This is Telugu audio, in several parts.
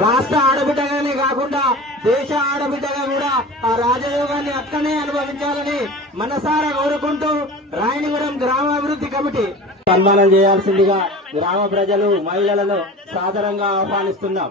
రాష్ట్ర ఆడబిడ్డగానే కాకుండా దేశ ఆడబిడ్డగా కూడా ఆ రాజయోగాన్ని అక్కనే అనుభవించాలని మనసారా కోరుకుంటూ రాయనివరం గ్రామాభివృద్ధి కమిటీ సన్మానం చేయాల్సిందిగా గ్రామ ప్రజలు మహిళలను సాదరంగా ఆహ్వానిస్తున్నాం.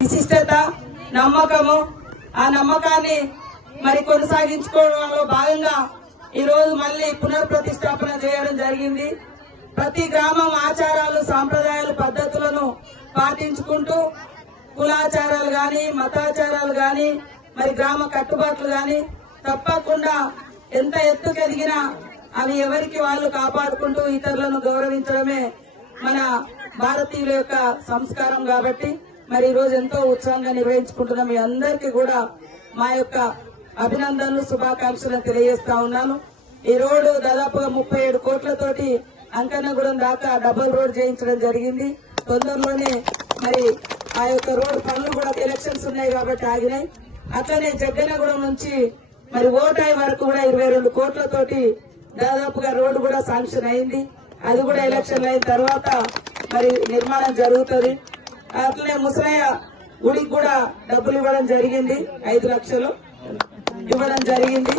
విశిష్టత నమ్మకము ఆ నమ్మకాన్ని మరి కొనసాగించుకోవడంలో భాగంగా ఈ రోజు మళ్ళీ పునర్ప్రతిష్టాపన చేయడం జరిగింది. ప్రతి గ్రామం ఆచారాలు సాంప్రదాయాలు పద్ధతులను పాటించుకుంటూ కులాచారాలు గాని మతాచారాలు గాని మరి గ్రామ కట్టుబాట్లు గాని తప్పకుండా ఎంత ఎత్తుకెదిగినా అవి ఎవరికి వాళ్ళు కాపాడుకుంటూ ఇతరులను గౌరవించడమే మన భారతీయుల యొక్క సంస్కారం కాబట్టి మరి ఈ రోజు ఎంతో ఉత్సాహంగా నిర్వహించుకుంటున్న మీ అందరికీ కూడా మా యొక్క అభినందనలు శుభాకాంక్షలను తెలియజేస్తా ఉన్నాను. ఈ రోడ్డు దాదాపుగా ముప్పై ఏడు కోట్లతోటి అంకన్నగూడెం దాకా డబుల్ రోడ్ చేయించడం జరిగింది. తొందరలోనే మరి ఆ యొక్క రోడ్ పనులు కూడా ఎలక్షన్స్ ఉన్నాయి కాబట్టి ఆగినాయి. అట్లనే జగ్గనగూడెం నుంచి మరి ఓటాయి వరకు కూడా ఇరవై రెండు కోట్లతోటి దాదాపుగా రోడ్డు కూడా శాంక్షన్ అయింది. అది కూడా ఎలక్షన్ అయిన తర్వాత మరి నిర్మాణం జరుగుతుంది. అట్లనే ముసలయ్య గుడికి కూడా డబ్బులు ఇవ్వడం జరిగింది. ఐదు లక్షలు ఇవ్వడం జరిగింది.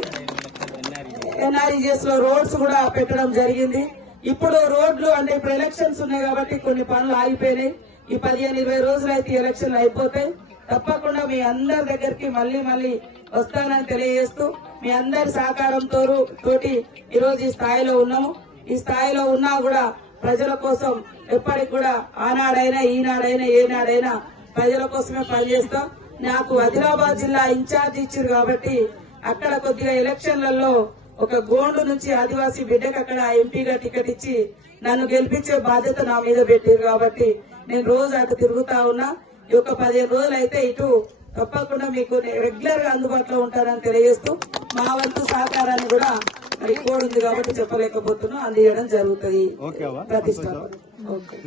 ఎన్ఆర్ఈజిఎస్లో రోడ్స్ కూడా పెట్టడం జరిగింది. ఇప్పుడు రోడ్లు అంటే ఇప్పుడు ఎలక్షన్స్ ఉన్నాయి కాబట్టి కొన్ని పనులు ఆగిపోయినాయి. ఈ పదిహేను ఇరవై రోజులు అయితే ఎలక్షన్లు అయిపోతాయి. తప్పకుండా మీ అందరి దగ్గరికి మళ్ళీ మళ్ళీ వస్తానని తెలియజేస్తూ మీ అందరి సహకారంతో తోటి ఈరోజు ఈ స్థాయిలో ఉన్నాము. ఈ స్థాయిలో ఉన్నా కూడా ప్రజల కోసం ఎప్పటికి కూడా ఆనాడైనా ఈనాడైనా ఏనాడైనా ప్రజల కోసమే పనిచేస్తాం. నాకు ఆదిలాబాద్ జిల్లా ఇన్ఛార్జ్ ఇచ్చారు కాబట్టి అక్కడ కొద్దిగా ఎలక్షన్లలో ఒక గోండు నుంచి ఆదివాసీ బిడ్డకు అక్కడ ఎంపీగా టికెట్ ఇచ్చి నన్ను గెలిపించే బాధ్యత నా మీద పెట్టారు కాబట్టి నేను రోజు అటు తిరుగుతా ఉన్నా. ఈ యొక్క పదిహేను రోజులు అయితే ఇటు తప్పకుండా మీకు రెగ్యులర్గా అందుబాటులో ఉంటారని తెలియజేస్తూ మా వంతు సహకారాన్ని కూడా మరి కాబట్టి చెప్పలేకపోతున్నా. అందియడం జరుగుతుంది. ప్రతిష్ట ఓకే.